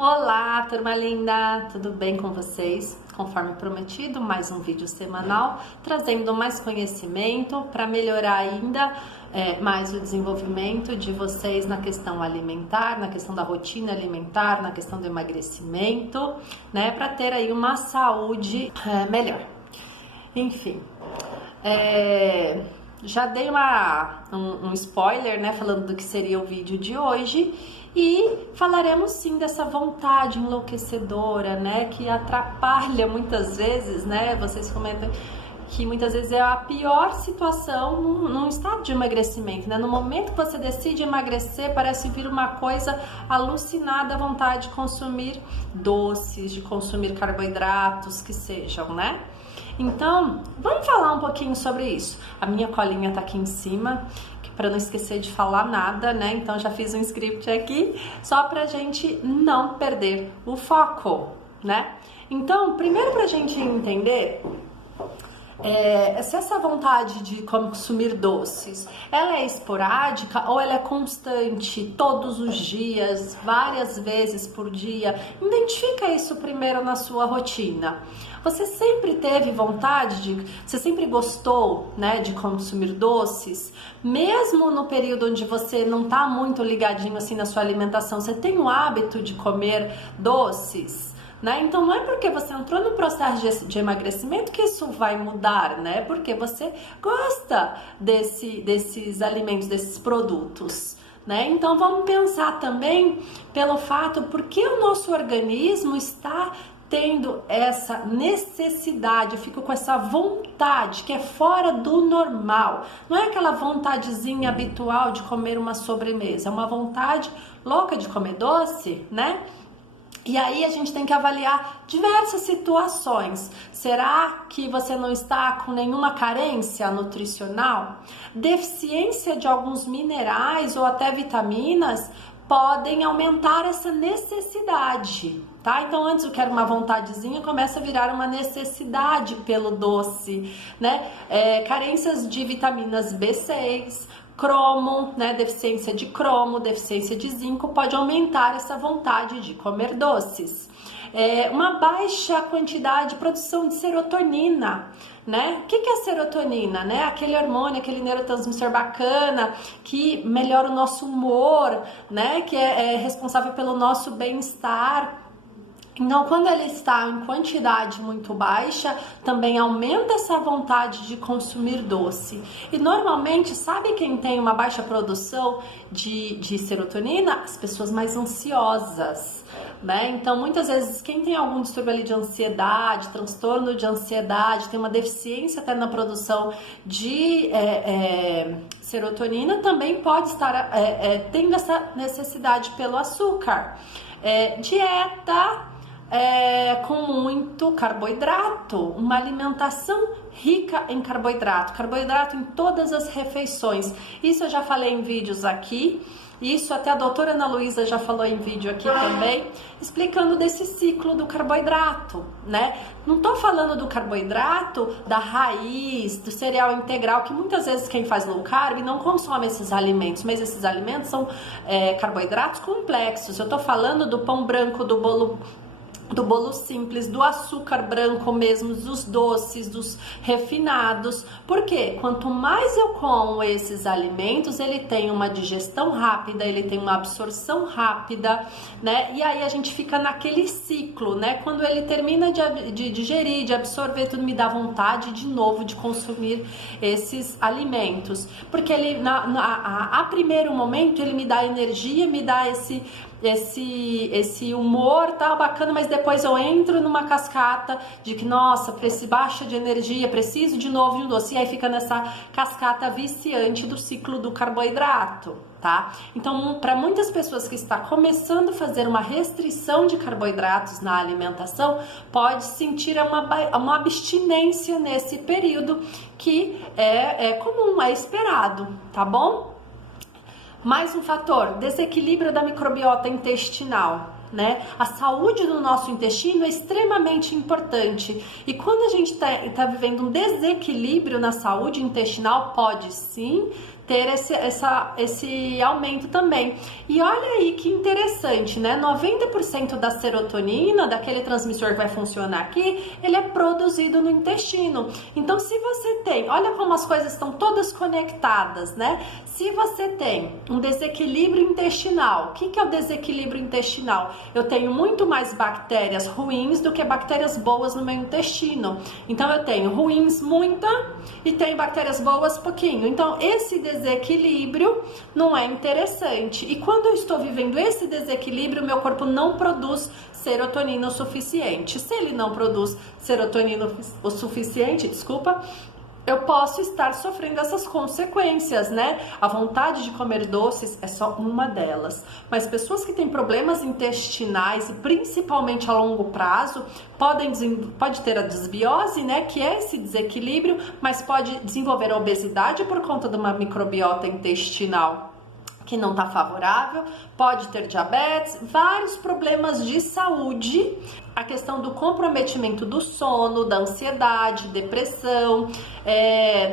Olá, turma linda! Tudo bem com vocês? Conforme prometido, mais um vídeo semanal, trazendo mais conhecimento para melhorar ainda mais o desenvolvimento de vocês na questão alimentar, na questão da rotina alimentar, na questão do emagrecimento, né? Para ter aí uma saúde melhor. Enfim, já dei um spoiler, né? Falando do que seria o vídeo de hoje. E falaremos sim dessa vontade enlouquecedora, né, que atrapalha muitas vezes, né, vocês comentam que muitas vezes é a pior situação num estado de emagrecimento, né, no momento que você decide emagrecer, parece vir uma coisa alucinada, a vontade de consumir doces, de consumir carboidratos, que sejam, né. Então, vamos falar um pouquinho sobre isso. A minha colinha tá aqui em cima, para não esquecer de falar nada, né? Então já fiz um script aqui, só pra gente não perder o foco, né? Então, primeiro pra gente entender se essa vontade de consumir doces, ela é esporádica ou ela é constante, todos os dias, várias vezes por dia. Identifica isso primeiro na sua rotina. Você sempre teve vontade você sempre gostou, né, de consumir doces? Mesmo no período onde você não tá muito ligadinho assim na sua alimentação, você tem o hábito de comer doces? Né? Então não é porque você entrou no processo de emagrecimento que isso vai mudar, né? Porque você gosta desses alimentos, desses produtos, né? Então vamos pensar também pelo fato porque o nosso organismo está tendo essa necessidade, eu fico com essa vontade que é fora do normal. Não é aquela vontadezinha habitual de comer uma sobremesa, é uma vontade louca de comer doce, né? E aí a gente tem que avaliar diversas situações. Será que você não está com nenhuma carência nutricional? Deficiência de alguns minerais ou até vitaminas podem aumentar essa necessidade, tá? Então antes eu quero uma vontadezinha, começa a virar uma necessidade pelo doce, né? Carências de vitaminas B6, cromo, né, deficiência de cromo, deficiência de zinco, pode aumentar essa vontade de comer doces. Uma baixa quantidade de produção de serotonina, né? O que é a serotonina, né? Aquele hormônio, aquele neurotransmissor bacana que melhora o nosso humor, né? Que é responsável pelo nosso bem-estar. Então, quando ele está em quantidade muito baixa, também aumenta essa vontade de consumir doce. E normalmente, sabe quem tem uma baixa produção de serotonina? As pessoas mais ansiosas, né? Então, muitas vezes, quem tem algum distúrbio ali de ansiedade, transtorno de ansiedade, tem uma deficiência até na produção de serotonina, também pode estar tendo essa necessidade pelo açúcar. Dieta com muito carboidrato, uma alimentação rica em carboidrato em todas as refeições. Isso eu já falei em vídeos aqui, isso até a doutora Ana Luísa já falou em vídeo aqui também, explicando desse ciclo do carboidrato, né? Não tô falando do carboidrato da raiz, do cereal integral, que muitas vezes quem faz low carb não consome esses alimentos, mas esses alimentos são carboidratos complexos. Eu tô falando do pão branco, do bolo simples, do açúcar branco mesmo, dos doces, dos refinados. Porque quanto mais eu como esses alimentos, ele tem uma digestão rápida, ele tem uma absorção rápida, né? E aí a gente fica naquele ciclo, né? Quando ele termina de digerir, de absorver, tudo me dá vontade de novo de consumir esses alimentos. Porque ele, a primeiro momento, ele me dá energia, me dá esse humor, tá bacana, mas depois eu entro numa cascata de que, nossa, baixa de energia, preciso de novo de um doce, e aí fica nessa cascata viciante do ciclo do carboidrato, tá? Então, para muitas pessoas que está começando a fazer uma restrição de carboidratos na alimentação, pode sentir uma abstinência nesse período que é comum, é esperado, tá bom? Mais um fator, desequilíbrio da microbiota intestinal, né? A saúde do nosso intestino é extremamente importante. E quando a gente tá vivendo um desequilíbrio na saúde intestinal, pode sim ter esse aumento também. E olha aí que interessante. interessante, né? 90% da serotonina, daquele transmissor que vai funcionar aqui, ele é produzido no intestino. Então, se você tem, olha como as coisas estão todas conectadas, né? Se você tem um desequilíbrio intestinal, o que é o desequilíbrio intestinal? Eu tenho muito mais bactérias ruins do que bactérias boas no meu intestino. Então, eu tenho ruins muita e tenho bactérias boas pouquinho. Então, esse desequilíbrio não é interessante. E quando eu estou vivendo esse desequilíbrio, meu corpo não produz serotonina o suficiente. Se ele não produz serotonina o suficiente, eu posso estar sofrendo essas consequências, né? A vontade de comer doces é só uma delas. Mas pessoas que têm problemas intestinais, principalmente a longo prazo, pode ter a desbiose, né? Que é esse desequilíbrio, mas pode desenvolver a obesidade por conta de uma microbiota intestinal que não está favorável, pode ter diabetes, vários problemas de saúde, a questão do comprometimento do sono, da ansiedade, depressão,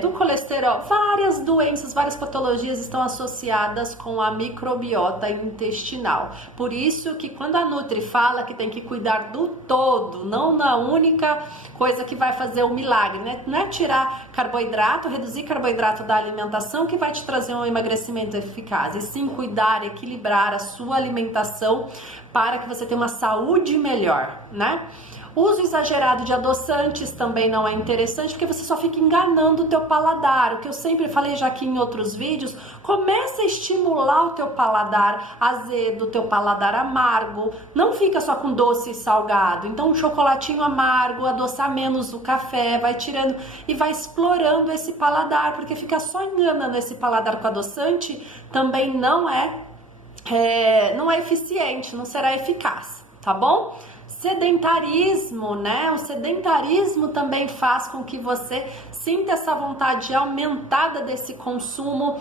do colesterol, várias doenças, várias patologias estão associadas com a microbiota intestinal. Por isso que quando a Nutri fala que tem que cuidar do todo, não na única coisa que vai fazer o milagre, né? Não é tirar carboidrato, reduzir carboidrato da alimentação que vai te trazer um emagrecimento eficaz, e sim cuidar, equilibrar a sua alimentação para que você tenha uma saúde melhor, né? O uso exagerado de adoçantes também não é interessante, porque você só fica enganando o teu paladar. O que eu sempre falei já aqui em outros vídeos, começa a estimular o teu paladar azedo, o teu paladar amargo. Não fica só com doce e salgado. Então, um chocolatinho amargo, adoçar menos o café, vai tirando e vai explorando esse paladar, porque fica só enganando esse paladar com adoçante também não é eficiente, não será eficaz, tá bom? Sedentarismo, né? O sedentarismo também faz com que você sinta essa vontade aumentada desse consumo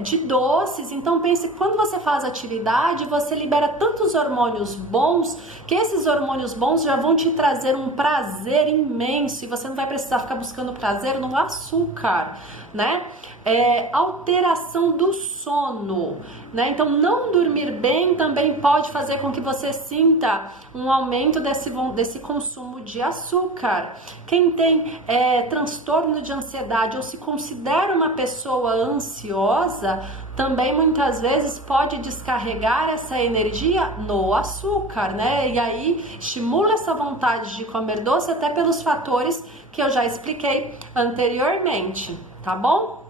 de doces. Então pense, quando você faz atividade, você libera tantos hormônios bons, que esses hormônios bons já vão te trazer um prazer imenso, e você não vai precisar ficar buscando prazer no açúcar, né? Alteração do sono, né? Então, não dormir bem também pode fazer com que você sinta um aumento desse consumo de açúcar. Quem tem transtorno de ansiedade ou se considera uma pessoa ansiosa, também muitas vezes pode descarregar essa energia no açúcar, né? E aí estimula essa vontade de comer doce, até pelos fatores que eu já expliquei anteriormente, tá bom?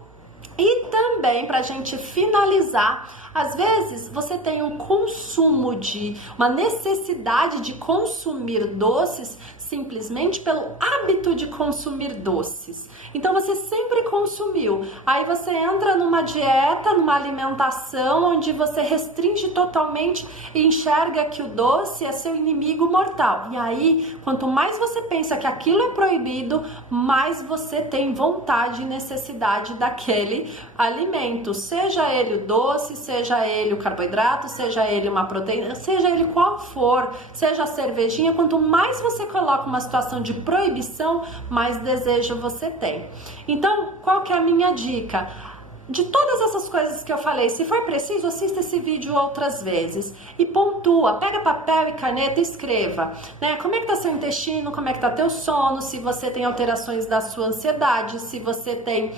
E também, para a gente finalizar, às vezes você tem uma necessidade de consumir doces simplesmente pelo hábito de consumir doces. Então você sempre consumiu, aí você entra numa dieta, numa alimentação onde você restringe totalmente e enxerga que o doce é seu inimigo mortal. E aí, quanto mais você pensa que aquilo é proibido, mais você tem vontade e necessidade daquele alimento, seja ele o doce, seja ele o carboidrato, seja ele uma proteína, seja ele qual for, seja a cervejinha. Quanto mais você coloca uma situação de proibição, mais desejo você tem. Então, qual que é a minha dica? De todas essas coisas que eu falei, se for preciso, assista esse vídeo outras vezes e pontua, pega papel e caneta e escreva, né? Como é que tá seu intestino, como é que tá teu sono, se você tem alterações da sua ansiedade, se você tem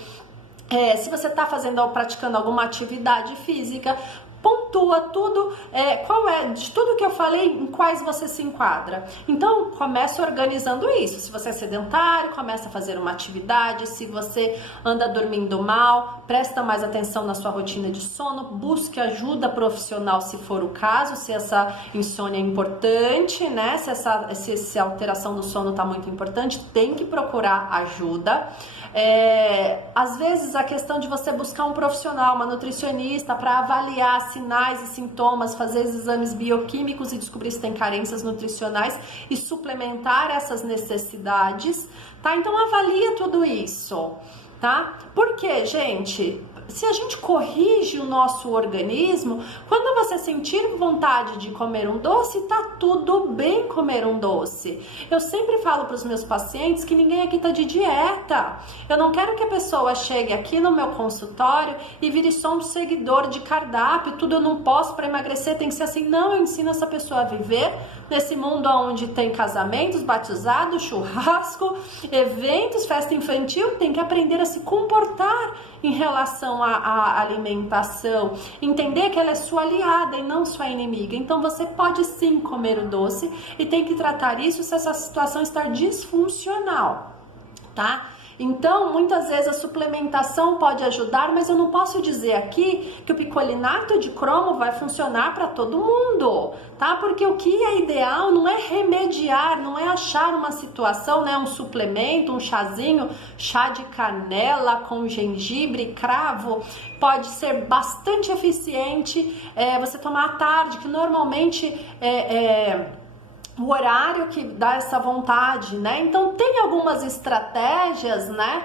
se você está fazendo ou praticando alguma atividade física. Pontua tudo, de tudo que eu falei, em quais você se enquadra. Então, comece organizando isso. Se você é sedentário, comece a fazer uma atividade. Se você anda dormindo mal, presta mais atenção na sua rotina de sono. Busque ajuda profissional se for o caso, se essa insônia é importante, né? Se essa alteração do sono está muito importante, tem que procurar ajuda. Às vezes a questão de você buscar um profissional, uma nutricionista, para avaliar sinais e sintomas, fazer exames bioquímicos e descobrir se tem carências nutricionais e suplementar essas necessidades, tá? Então avalia tudo isso, tá? Porque, gente, se a gente corrige o nosso organismo, quando você sentir vontade de comer um doce, tá tudo bem comer um doce. Eu sempre falo para os meus pacientes que ninguém aqui tá de dieta. Eu não quero que a pessoa chegue aqui no meu consultório e vire só um seguidor de cardápio, tudo eu não posso para emagrecer, tem que ser assim. Não, eu ensino essa pessoa a viver nesse mundo onde tem casamentos, batizados, churrasco, eventos, festa infantil, tem que aprender a se comportar em relação à alimentação, entender que ela é sua aliada e não sua inimiga. Então você pode sim comer o doce e tem que tratar isso se essa situação estar disfuncional, tá? Então, muitas vezes a suplementação pode ajudar, mas eu não posso dizer aqui que o picolinato de cromo vai funcionar para todo mundo, tá? Porque o que é ideal não é remediar, não é achar uma situação, né? Um suplemento, um chazinho, chá de canela com gengibre, cravo, pode ser bastante eficiente. Você tomar à tarde, que normalmente o horário que dá essa vontade, né? Então tem algumas estratégias, né?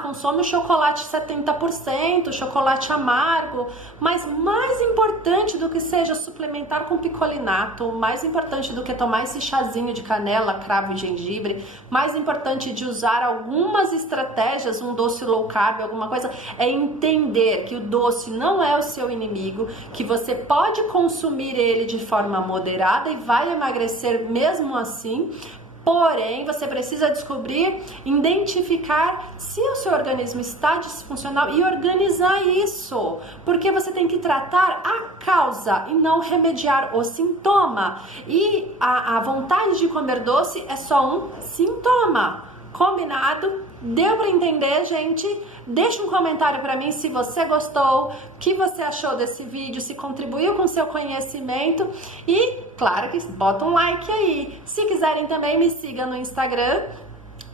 Consome o chocolate 70%, chocolate amargo, mas mais importante do que seja suplementar com picolinato, mais importante do que tomar esse chazinho de canela, cravo e gengibre, mais importante de usar algumas estratégias, um doce low carb, alguma coisa, é entender que o doce não é o seu inimigo, que você pode consumir ele de forma moderada e vai emagrecer mesmo assim. Porém, você precisa descobrir, identificar se o seu organismo está disfuncional e organizar isso, porque você tem que tratar a causa e não remediar o sintoma. E a vontade de comer doce é só um sintoma. Combinado? Deu para entender, gente? Deixa um comentário para mim se você gostou, o que você achou desse vídeo, se contribuiu com seu conhecimento e, claro, que bota um like aí. Se quiserem também, me siga no Instagram,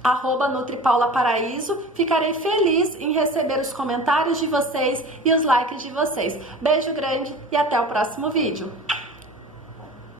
@NutriPaulaParaíso. Ficarei feliz em receber os comentários de vocês e os likes de vocês. Beijo grande e até o próximo vídeo.